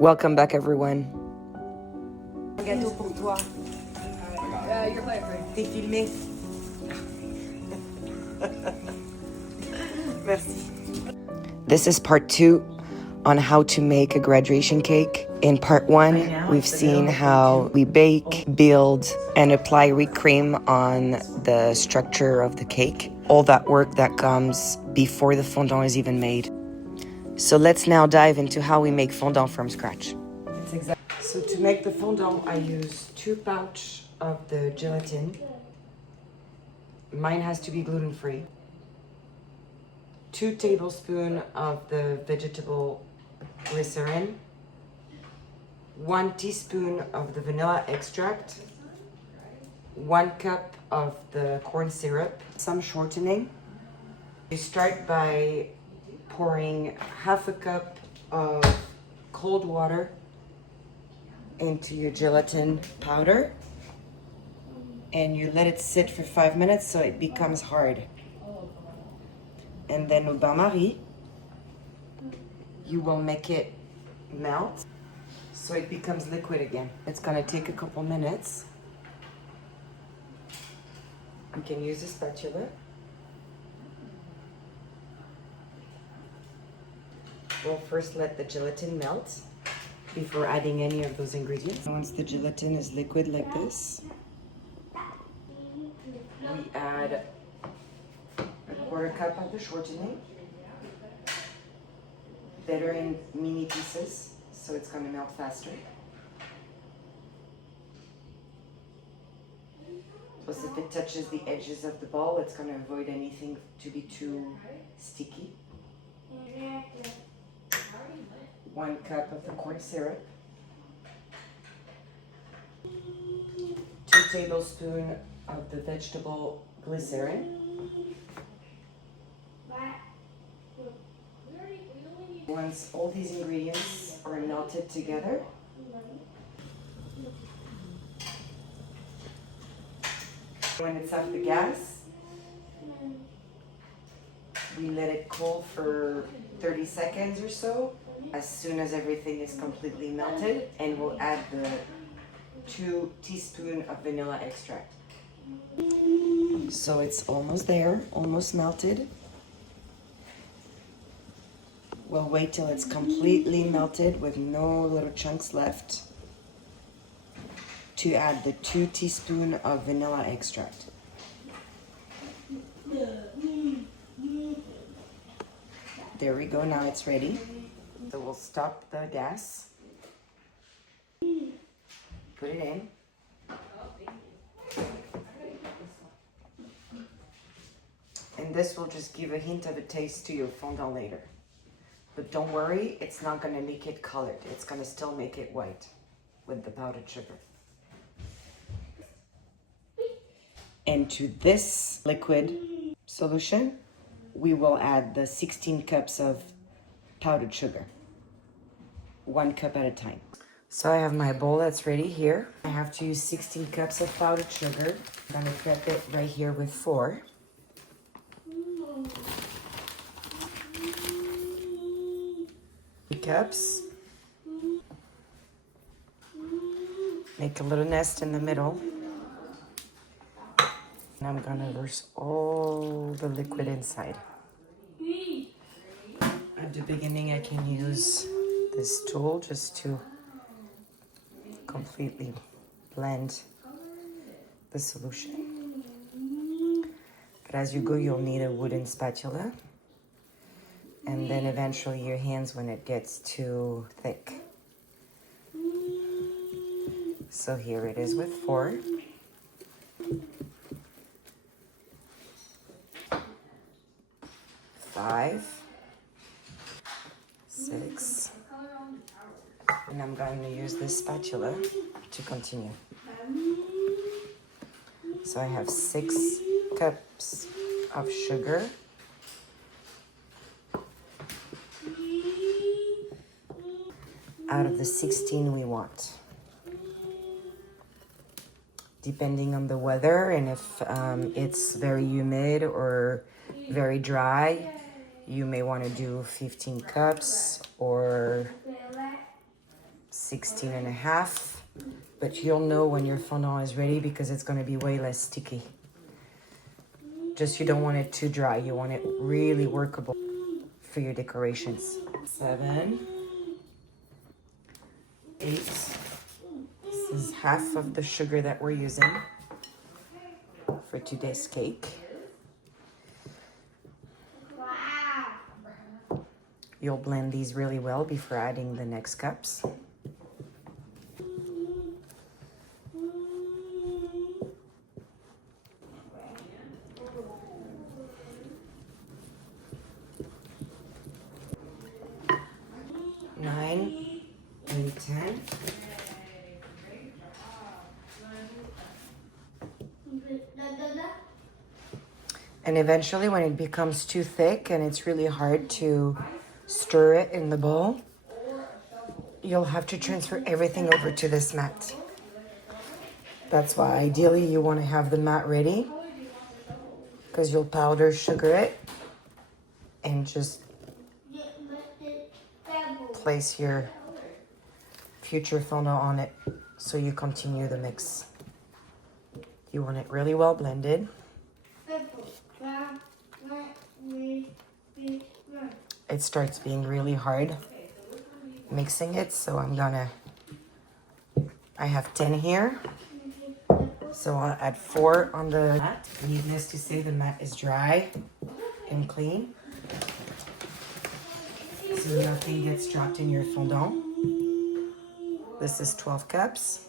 Welcome back, everyone. Un gâteau pour toi. T'es filmé. Merci. This is part 2 on how to make a graduation cake. In part 1, we've seen how we bake, build, and apply whipped cream on the structure of the cake. All that work that comes before the fondant is even made. So let's now dive into how we make fondant from scratch. So to make the fondant, I use 2 pouches of the gelatin. Mine has to be gluten-free. 2 tablespoons of the vegetable glycerin. 1 teaspoon of the vanilla extract. 1 cup of the corn syrup. Some shortening. You start by pouring half a cup of cold water into your gelatin powder, and you let it sit for 5 minutes so it becomes hard. And then with Bain-Marie, you will make it melt so it becomes liquid again. It's gonna take a couple minutes. You can use a spatula. We'll first let the gelatin melt before adding any of those ingredients. Once the gelatin is liquid like this, we add a quarter cup of the shortening, better in mini pieces so it's gonna melt faster. Plus, if it touches the edges of the ball, it's gonna avoid anything to be too sticky. 1 cup of the corn syrup, 2 tablespoons of the vegetable glycerin, 'Once all these ingredients are melted together, when it's off the gas, we let it cool for 30 seconds or so. As soon as everything is completely melted, and we'll add the 2 teaspoons of vanilla extract. So it's almost there, almost melted. We'll wait till it's completely melted with no little chunks left to add the 2 teaspoons of vanilla extract. There we go, now it's ready. So we'll stop the gas, put it in. And this will just give a hint of a taste to your fondant later. But don't worry, it's not gonna make it colored. It's gonna still make it white with the powdered sugar. And to this liquid solution, we will add the 16 cups of powdered sugar. 1 cup at a time. So I have my bowl that's ready here. I have to use 16 cups of powdered sugar. I'm gonna prep it right here with 4. Cups. Make a little nest in the middle. And I'm gonna verse all the liquid inside. At the beginning, I can use this tool just to completely blend the solution. But as you go, you'll need a wooden spatula. And then eventually your hands when it gets too thick. So here it is with 4. 5, 6, and I'm going to use this spatula to continue. So I have 6 cups of sugar. Out of the 16 we want. Depending on the weather and if it's very humid or very dry, you may want to do 15 cups or 16.5, but you'll know when your fondant is ready because it's going to be way less sticky. Just you don't want it too dry. You want it really workable for your decorations. 7, 8. This is half of the sugar that we're using for today's cake. You'll blend these really well before adding the next cups. Nine and 10. And eventually when it becomes too thick and it's really hard to stir it in the bowl, you'll have to transfer everything over to this mat. That's why ideally you want to have the mat ready, because you'll powder sugar it and just place your future fondant on it so you continue the mix. You want it really well blended. It starts being really hard mixing it, so I have 10 here, so I'll add 4 on the mat. Needless to say, the mat is dry and clean, so nothing gets dropped in your fondant. This is 12 cups,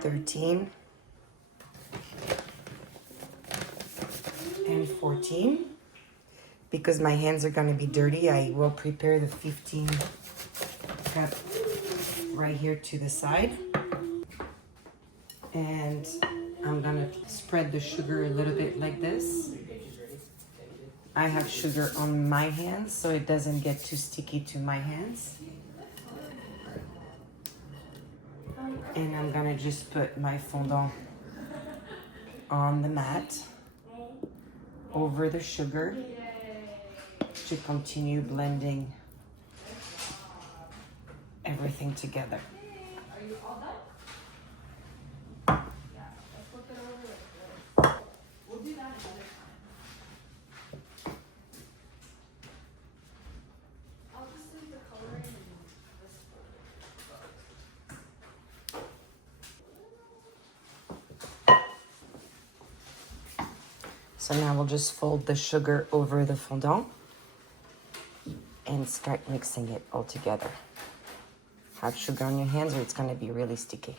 13, and 14. Because my hands are going to be dirty, I will prepare the 15 cup right here to the side. And I'm going to spread the sugar a little bit like this. I have sugar on my hands so it doesn't get too sticky to my hands. And I'm going to just put my fondant on the mat over the sugar to continue blending everything together. So now we'll just fold the sugar over the fondant and start mixing it all together. Have sugar on your hands or it's going to be really sticky.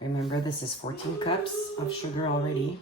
Remember, this is 14 cups of sugar already.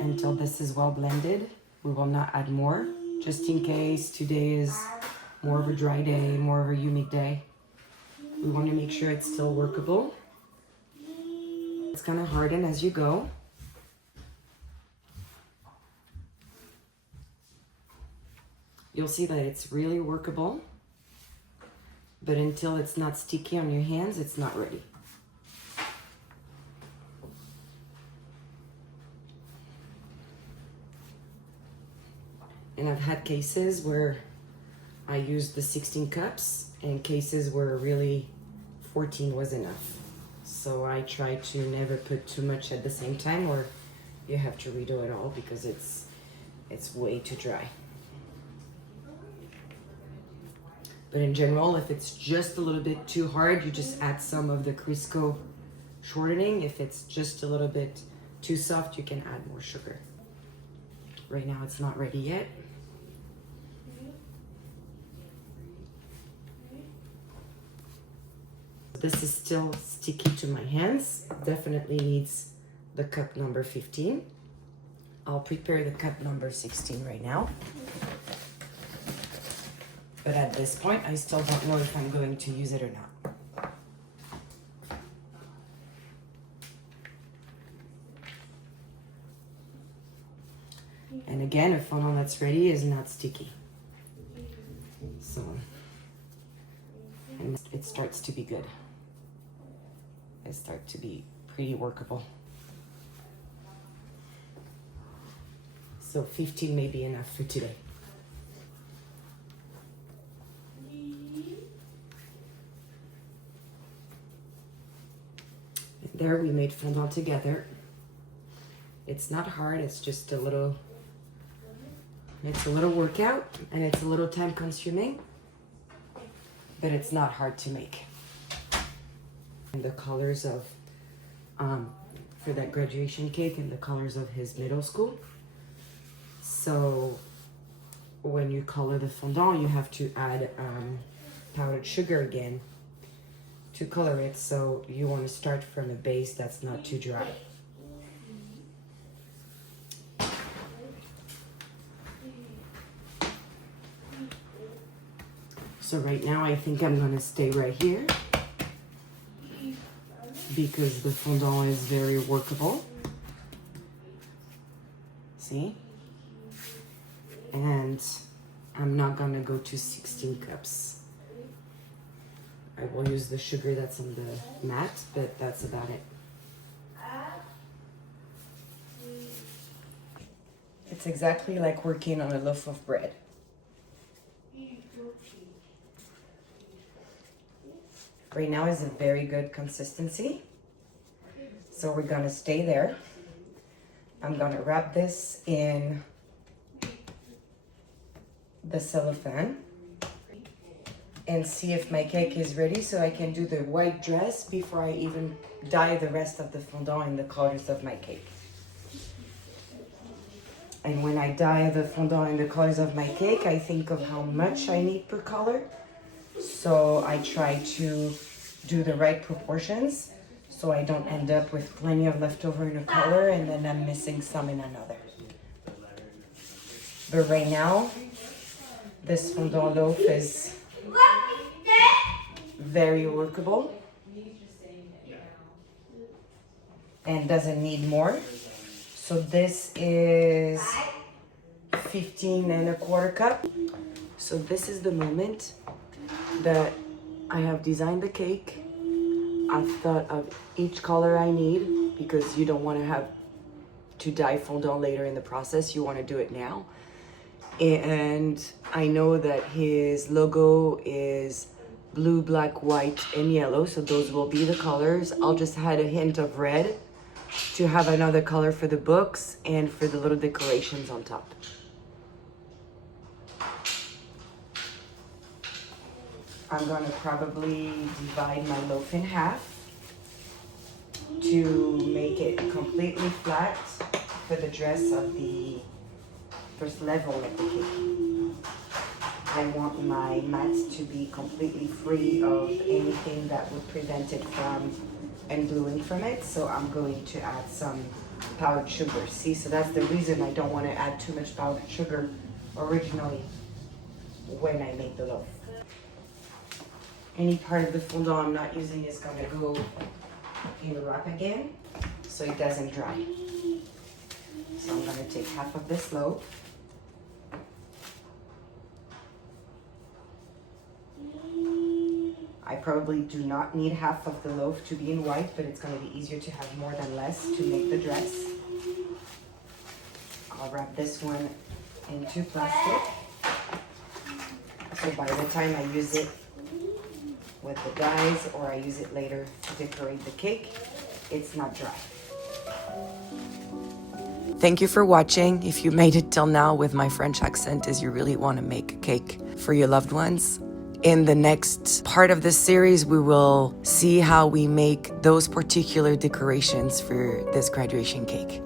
Until this is well blended, we will not add more, just in case today is more of a dry day, more of a humid day. We want to make sure it's still workable. It's going to harden as you go. You'll see that it's really workable, but until it's not sticky on your hands, it's not ready. And I've had cases where I used the 16 cups and cases where really 14 was enough. So I try to never put too much at the same time, or you have to redo it all because it's way too dry. But in general, if it's just a little bit too hard, you just add some of the Crisco shortening. If it's just a little bit too soft, you can add more sugar. Right now it's not ready yet. This is still sticky to my hands. Definitely needs the cup number 15. I'll prepare the cup number 16 right now. But at this point, I still don't know if I'm going to use it or not. And again, a fondant that's ready is not sticky. So, and it starts to be good. It starts to be pretty workable. So 15 may be enough for today. And there we made fondant together. It's not hard, it's just a little workout and it's a little time consuming, but it's not hard to make. And the colors of, for that graduation cake and the colors of his middle school. So when you color the fondant, you have to add powdered sugar again to color it. So you want to start from a base that's not too dry. So right now I think I'm gonna stay right here because the fondant is very workable. See? And I'm not gonna go to 16 cups. I will use the sugar that's on the mat, but that's about it. It's exactly like working on a loaf of bread. Right now is a very good consistency. So we're gonna stay there. I'm gonna wrap this in the cellophane and see if my cake is ready so I can do the white dress before I even dye the rest of the fondant in the colors of my cake. And when I dye the fondant in the colors of my cake, I think of how much I need per color. So I try to do the right proportions so I don't end up with plenty of leftover in a color and then I'm missing some in another. But right now, this fondant loaf is very workable and doesn't need more. So this is 15¼ cup. So this is the moment that I have designed the cake. I've thought of each color I need because you don't want to have to dye fondant later in the process. You want to do it now. And I know that his logo is blue, black, white, and yellow. So those will be the colors. I'll just add a hint of red to have another color for the books and for the little decorations on top. I'm gonna probably divide my loaf in half to make it completely flat for the dress of the first level of the cake. I want my mat to be completely free of anything that would prevent it from ungluing from it, so I'm going to add some powdered sugar. See, so that's the reason I don't want to add too much powdered sugar originally when I make the loaf. Any part of the fondant I'm not using is going to go in the wrap again so it doesn't dry. So I'm going to take half of this loaf. I probably do not need half of the loaf to be in white, but it's going to be easier to have more than less to make the dress. I'll wrap this one into plastic. So by the time I use it with the dyes or I use it later to decorate the cake, it's not dry. Thank you for watching. If you made it till now with my French accent, is you really want to make a cake for your loved ones. In the next part of this series, we will see how we make those particular decorations for this graduation cake.